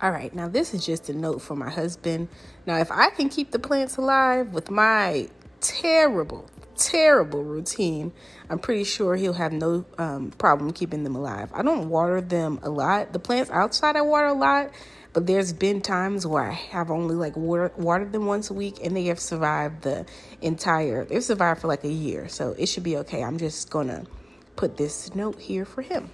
All right, now this is just a note for my husband. Now, if I can keep the plants alive with my terrible routine, I'm pretty sure he'll have no problem keeping them alive. I don't water them a lot. The plants outside I water a lot, but there's been times where I have only watered them once a week, and they have survived they've survived for like a year. So it should be okay. I'm just gonna put this note here for him.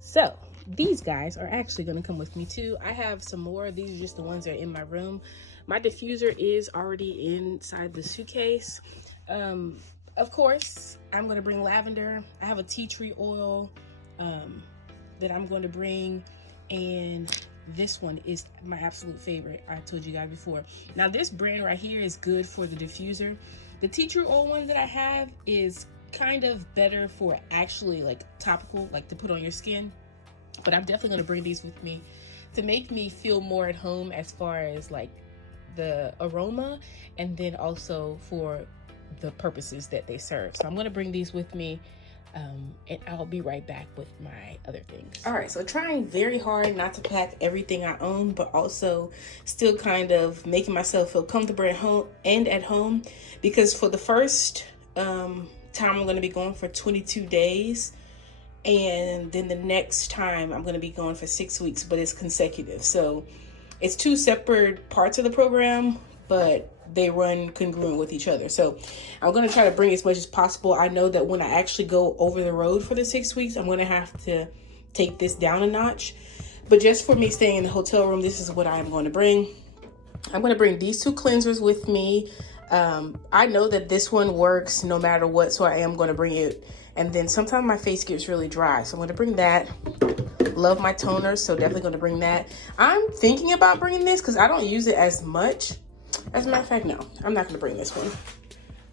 So these guys are actually going to come with me too. I have some more. These are just the ones that are in my room. My diffuser is already inside the suitcase. Of course, I'm going to bring lavender. I have a tea tree oil that I'm going to bring. And this one is my absolute favorite. I told you guys before. Now this brand right here is good for the diffuser. The tea tree oil one that I have is kind of better for actually like topical, like to put on your skin. But I'm definitely going to bring these with me to make me feel more at home as far as like the aroma, and then also for the purposes that they serve. So I'm going to bring these with me, and I'll be right back with my other things. All right, so trying very hard not to pack everything I own, but also still kind of making myself feel comfortable at home because for the first time I'm going to be going for 22 days. And then the next time I'm going to be going for 6 weeks, but it's consecutive. So it's two separate parts of the program, but they run congruent with each other. So I'm going to try to bring as much as possible. I know that when I actually go over the road for the 6 weeks, I'm going to have to take this down a notch. But just for me staying in the hotel room, this is what I'm going to bring. I'm going to bring these two cleansers with me. I know that this one works no matter what, so I am going to bring it. And then sometimes my face gets really dry, so I'm going to bring that. Love my toner, so definitely going to bring that. I'm thinking about bringing this because I don't use it as much. As a matter of fact, no, I'm not going to bring this one.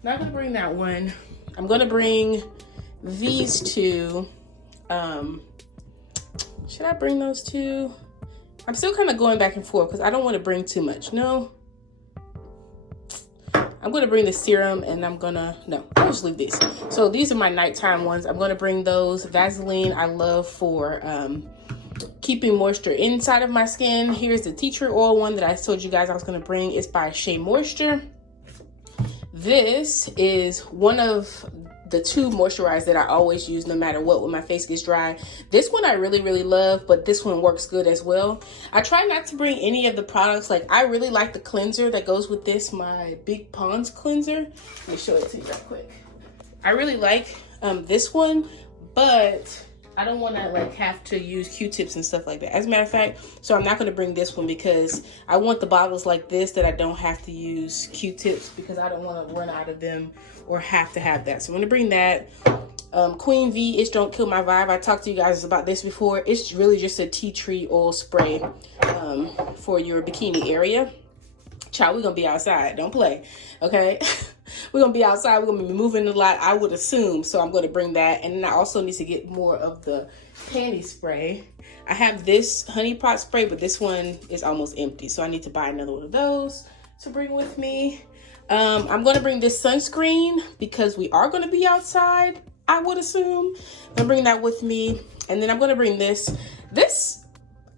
Not going to bring that one. I'm going to bring these two. Should I bring those two? I'm still kind of going back and forth because I don't want to bring too much. No. I'm going to bring the serum, and I'll just leave these. So these are my nighttime ones. I'm going to bring those. Vaseline I love for keeping moisture inside of my skin. Here's the tea tree oil one that I told you guys I was going to bring. It's by Shea Moisture. This is one of the two moisturizers that I always use no matter what when my face gets dry. This one I really love, but this one works good as well. I try not to bring any of the products. Like I really like the cleanser that goes with this, my Big Pond's cleanser. Let me show it to you real quick. I really like this one, but I don't want to like have to use Q-tips and stuff like that. As a matter of fact, so I'm not going to bring this one because I want the bottles like this that I don't have to use Q-tips because I don't want to run out of them or have to have that. So I'm going to bring that. Queen V, Itch Don't Kill My Vibe. I talked to you guys about this before. It's really just a tea tree oil spray for your bikini area. Child, we're going to be outside. Don't play. Okay? We're going to be outside. We're going to be moving a lot, I would assume. So I'm going to bring that. And then I also need to get more of the panty spray. I have this honey pot spray, but this one is almost empty. So I need to buy another one of those to bring with me. I'm going to bring this sunscreen because we are going to be outside, I would assume. I'm going to bring that with me. And then I'm going to bring this. This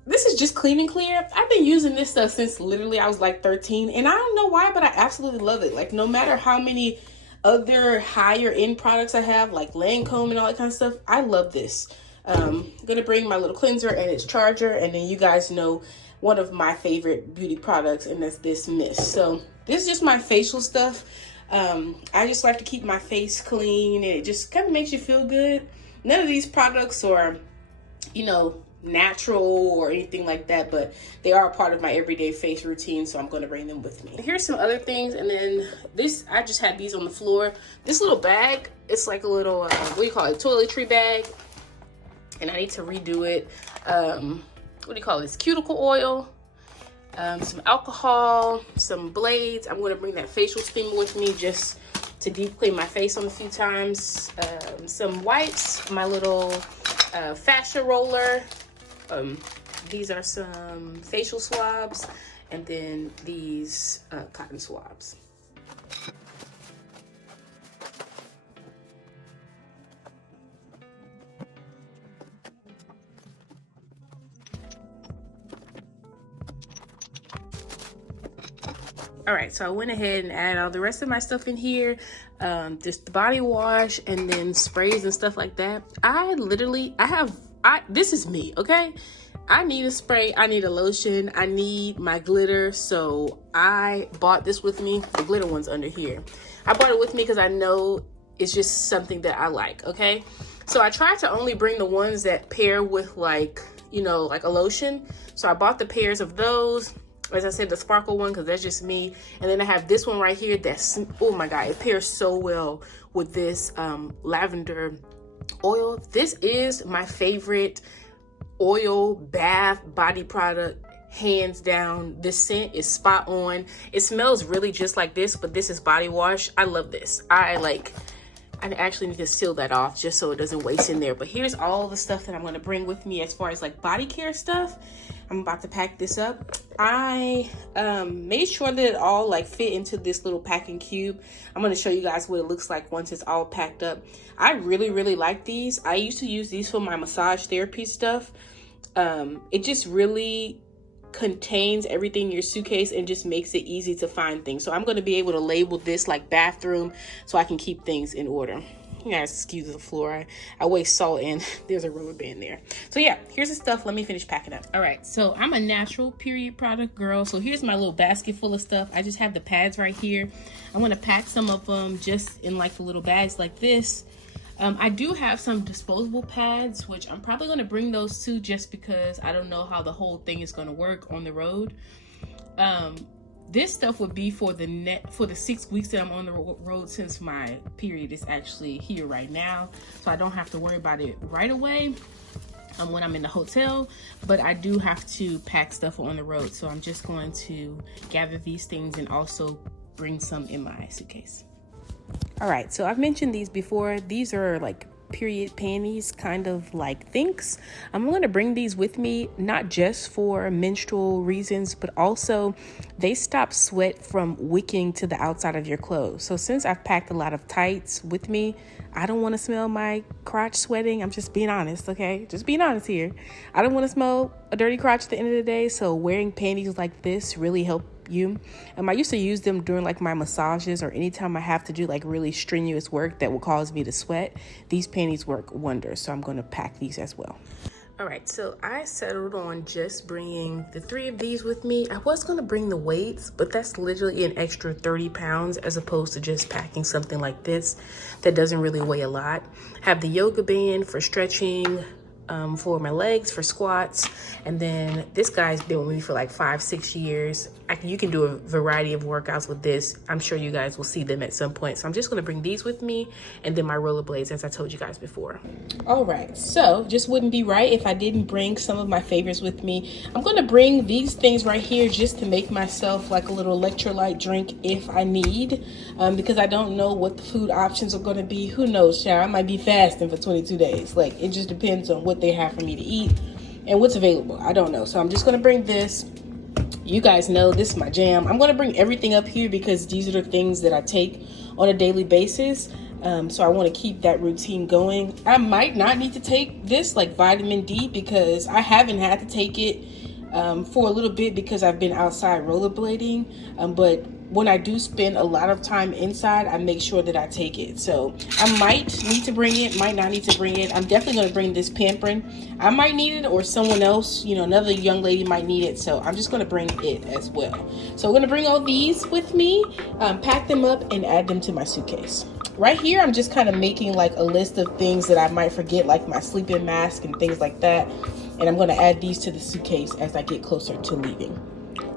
is just Clean and Clear. I've been using this stuff since literally I was like 13. And I don't know why, but I absolutely love it. Like no matter how many other higher end products I have, like Lancome and all that kind of stuff, I love this. I'm going to bring my little cleanser and its charger. And then you guys know one of my favorite beauty products, and that's this mist. So this is just my facial stuff. I just like to keep my face clean, and it just kind of makes you feel good. None of these products are, you know, natural or anything like that, but they are a part of my everyday face routine, so I'm going to bring them with me. Here's some other things, and then this, I just had these on the floor. This little bag, it's like a little what do you call it, toiletry bag, and I need to redo it. What do you call this, cuticle oil, some alcohol, some blades. I'm going to bring that facial steamer with me just to deep clean my face on a few times. Some wipes, my little fascia roller. These are some facial swabs, and then these cotton swabs. All right, so I went ahead and added all the rest of my stuff in here. Just the body wash and then sprays and stuff like that. This is me, okay? I need a spray, I need a lotion, I need my glitter. So I bought this with me. The glitter one's under here. I bought it with me because I know it's just something that I like, okay? So I tried to only bring the ones that pair with like, you know, like a lotion. So I bought the pairs of those. As I said, the sparkle one, because that's just me. And then I have this one right here that's, oh my God, it pairs so well with this lavender oil. This is my favorite oil bath body product, hands down. This scent is spot on. It smells really just like this, but this is body wash. I love this. I actually need to seal that off just so it doesn't waste in there. But here's all the stuff that I'm going to bring with me as far as like body care stuff. I'm about to pack this up. I made sure that it all like fit into this little packing cube. I'm going to show you guys what it looks like once it's all packed up. I really like these. I used to use these for my massage therapy stuff. It just really contains everything in your suitcase and just makes it easy to find things. So I'm going to be able to label this like bathroom so I can keep things in order. You guys excuse the floor. I waste salt and there's a rubber band there. So yeah, here's the stuff. Let me finish packing up. All right, so I'm a natural period product girl. So here's my little basket full of stuff. I just have the pads right here. I'm going to pack some of them just in like the little bags like this. I do have some disposable pads, which I'm probably going to bring those too, just because I don't know how the whole thing is going to work on the road. This stuff would be for the 6 weeks that I'm on the road, since my period is actually here right now. So I don't have to worry about it right away when I'm in the hotel, but I do have to pack stuff on the road. So I'm just going to gather these things and also bring some in my suitcase. All right, so I've mentioned these before. These are like period panties, kind of like thinks. I'm going to bring these with me, not just for menstrual reasons, but also they stop sweat from wicking to the outside of your clothes. So since I've packed a lot of tights with me, I don't want to smell my crotch sweating. I'm just being honest, okay? Just being honest here. I don't want to smell a dirty crotch at the end of the day. So wearing panties like this really help you. I used to use them during like my massages or anytime I have to do like really strenuous work that will cause me to sweat. These panties work wonders, so I'm going to pack these as well. All right, so I settled on just bringing the 3 of these with me. I was going to bring the weights, but that's literally an extra 30 pounds as opposed to just packing something like this that doesn't really weigh a lot. Have the yoga band for stretching, for my legs, for squats, and then this guy's been with me for like 5-6 years. You can do a variety of workouts with this. I'm sure you guys will see them at some point. So I'm just gonna bring these with me, and then my rollerblades, as I told you guys before. All right, so just wouldn't be right if I didn't bring some of my favorites with me. I'm gonna bring these things right here just to make myself like a little electrolyte drink if I need, because I don't know what the food options are gonna be. Who knows, child? I might be fasting for 22 days. Like, it just depends on what they have for me to eat and what's available. I don't know. So I'm just gonna bring this. You guys know this is my jam. I'm gonna bring everything up here because these are the things that I take on a daily basis. So I want to keep that routine going. I might not need to take this like vitamin D because I haven't had to take it for a little bit because I've been outside rollerblading. But when I do spend a lot of time inside, I make sure that I take it. So I might need to bring it, might not need to bring it. I'm definitely going to bring this pampering. I might need it, or someone else, you know, another young lady might need it. So I'm just going to bring it as well. So I'm going to bring all these with me, pack them up and add them to my suitcase. Right here, I'm just kind of making like a list of things that I might forget, like my sleeping mask and things like that. And I'm going to add these to the suitcase as I get closer to leaving.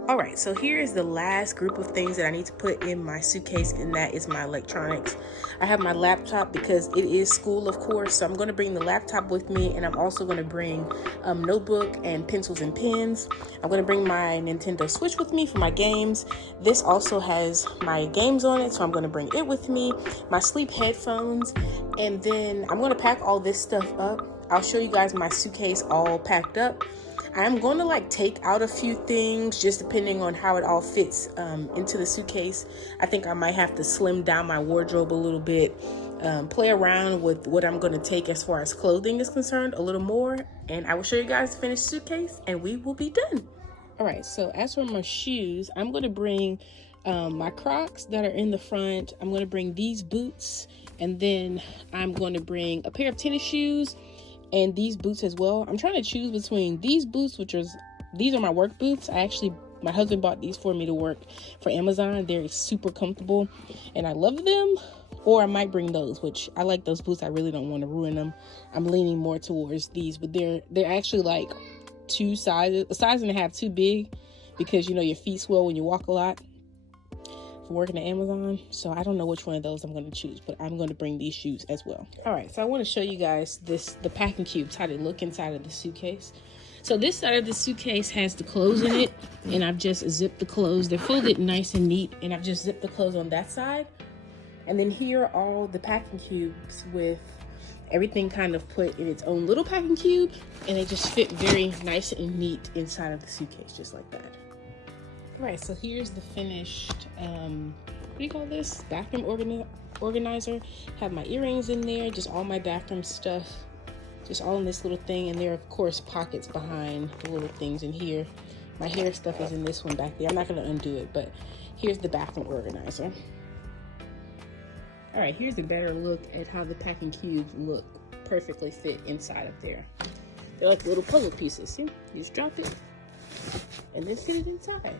All right, so here is the last group of things that I need to put in my suitcase, and that is my electronics. I have my laptop because it is school, of course, so I'm going to bring the laptop with me, and I'm also going to bring notebook and pencils and pens. I'm going to bring my Nintendo Switch with me for my games. This also has my games on it, so I'm going to bring it with me, my sleep headphones, and then I'm going to pack all this stuff up. I'll show you guys my suitcase all packed up. I'm going to like take out a few things just depending on how it all fits into the suitcase. I think I might have to slim down my wardrobe a little bit, play around with what I'm going to take as far as clothing is concerned a little more. And I will show you guys the finished suitcase and we will be done. All right, so as for my shoes, I'm going to bring my Crocs that are in the front. I'm going to bring these boots, and then I'm going to bring a pair of tennis shoes and these boots as well. I'm trying to choose between these boots, these are my work boots. My husband bought these for me to work for Amazon. They're super comfortable and I love them. Or I might bring those, which I like those boots. I really don't want to ruin them. I'm leaning more towards these, but they're actually like a size and a half too big, because you know your feet swell when you walk a lot for working at Amazon. So I don't know which one of those I'm going to choose, but I'm going to bring these shoes as well. All right, so I want to show you guys the packing cubes, how they look inside of the suitcase. So this side of the suitcase has the clothes in it, and I've just zipped the clothes. They're folded nice and neat, and I've just zipped the clothes on that side. And then here are all the packing cubes with everything kind of put in its own little packing cube, and they just fit very nice and neat inside of the suitcase, just like that. All right, so here's the finished, what do you call this? Bathroom organizer. Have my earrings in there, just all my bathroom stuff, just all in this little thing. And there are, of course, pockets behind the little things in here. My hair stuff is in this one back there. I'm not gonna undo it, but here's the bathroom organizer. All right, here's a better look at how the packing cubes look perfectly fit inside of there. They're like little puzzle pieces. See? You just drop it and then fit it inside.